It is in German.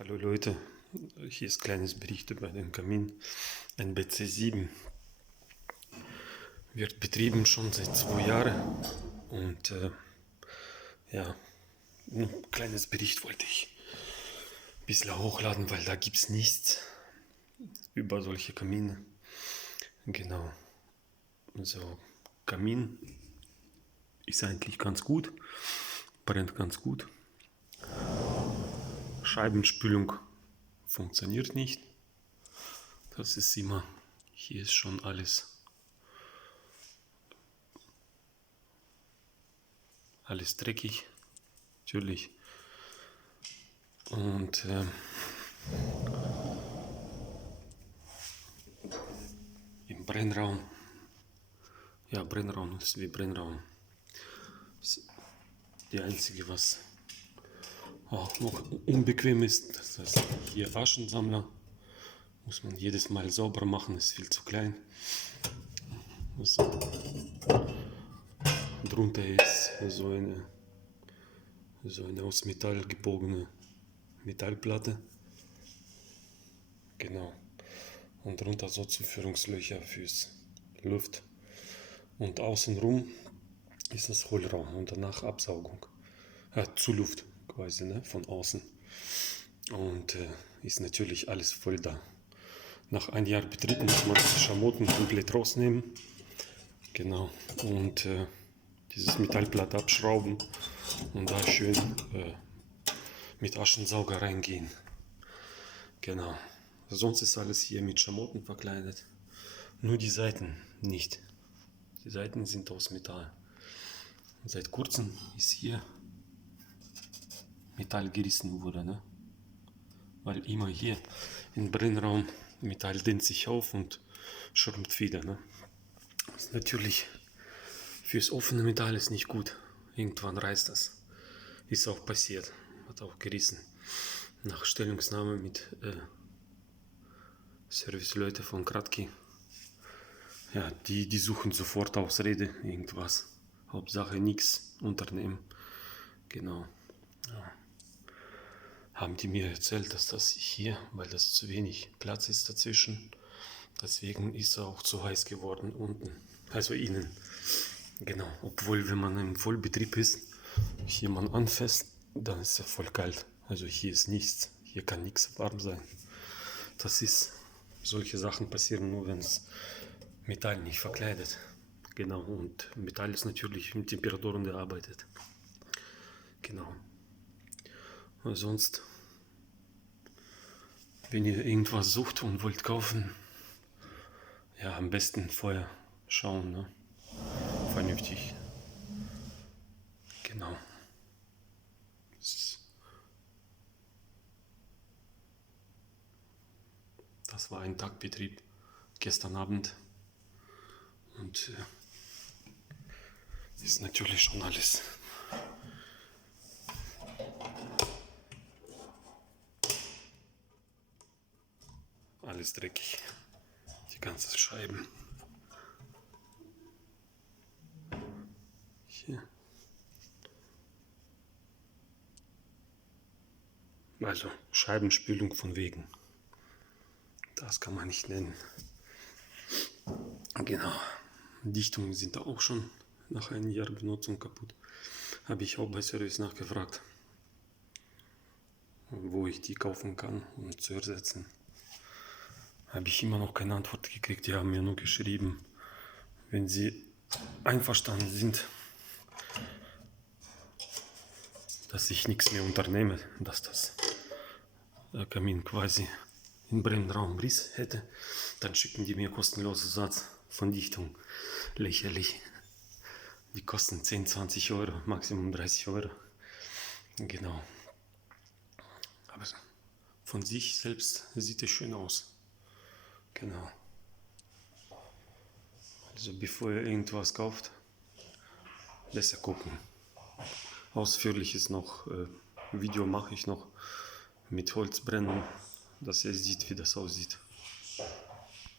Hallo Leute, hier ist ein kleines Bericht über den Kamin. Ein BC7 wird betrieben schon seit 2 Jahren und ja, ein kleines Bericht wollte ich ein bisschen hochladen, weil da gibt es nichts über solche Kamine. Genau, so Kamin ist eigentlich ganz gut, brennt ganz gut. Scheibenspülung funktioniert nicht. Das ist immer, hier ist schon alles dreckig, natürlich. Und im Brennraum, ja, Brennraum ist wie Brennraum. Das ist die einzige, was auch noch unbequem ist, das heißt hier Aschensammler. Muss man jedes Mal sauber machen, ist viel zu klein. So. Drunter ist so eine aus Metall gebogene Metallplatte. Genau. Und drunter so Zuführungslöcher fürs Luft. Und außenrum ist das Hohlraum und danach Absaugung. Zuluft quasi, ne, von außen. Und ist natürlich alles voll da. Nach 1 Jahr Betrieb muss man die Schamotten komplett rausnehmen. Genau. Und dieses Metallblatt abschrauben und da schön mit Aschensauger reingehen. Genau. Sonst ist alles hier mit Schamotten verkleidet. Nur die Seiten nicht. Die Seiten sind aus Metall. Und seit kurzem ist hier Metall gerissen wurde, ne? Weil immer hier im Brennraum Metall dehnt sich auf und schrumpft wieder, ne? Das ist natürlich fürs offene Metall ist nicht gut. Irgendwann reißt das. Ist auch passiert. Hat auch gerissen. Nach Stellungnahme mit Serviceleute von Kratky. Ja, die suchen sofort Ausrede, irgendwas. Hauptsache nichts unternehmen. Genau. Ja. Haben die mir erzählt, dass das hier, weil das zu wenig Platz ist dazwischen, deswegen ist er auch zu heiß geworden unten, also innen. Genau, obwohl wenn man im Vollbetrieb ist, hier man anfasst, dann ist er voll kalt. Also hier ist nichts, hier kann nichts warm sein. Das ist, solche Sachen passieren nur, wenn es Metall nicht verkleidet. Genau, und Metall ist natürlich mit Temperaturen gearbeitet. Genau. Und sonst, wenn ihr irgendwas sucht und wollt kaufen, ja, am besten vorher schauen, ne? Vernünftig. Genau. Das war ein Tagbetrieb gestern Abend und ist natürlich schon alles dreckig. Die ganzen Scheiben. Hier. Also Scheibenspülung von wegen. Das kann man nicht nennen. Genau. Dichtungen sind auch schon nach 1 Jahr Benutzung kaputt. Habe ich auch bei Service nachgefragt, wo ich die kaufen kann, um zu ersetzen. Habe ich immer noch keine Antwort gekriegt. Die haben mir nur geschrieben, wenn sie einverstanden sind, dass ich nichts mehr unternehme, dass das Kamin quasi im Brennraum Riss hätte, dann schicken die mir kostenlosen Satz von Dichtung. Lächerlich. Die kosten 10, 20 Euro, Maximum 30 Euro. Genau. Aber von sich selbst sieht es schön aus. Genau. Also bevor ihr irgendwas kauft, besser gucken. Ausführliches noch Video mache ich noch mit Holzbrennen, dass ihr seht, wie das aussieht.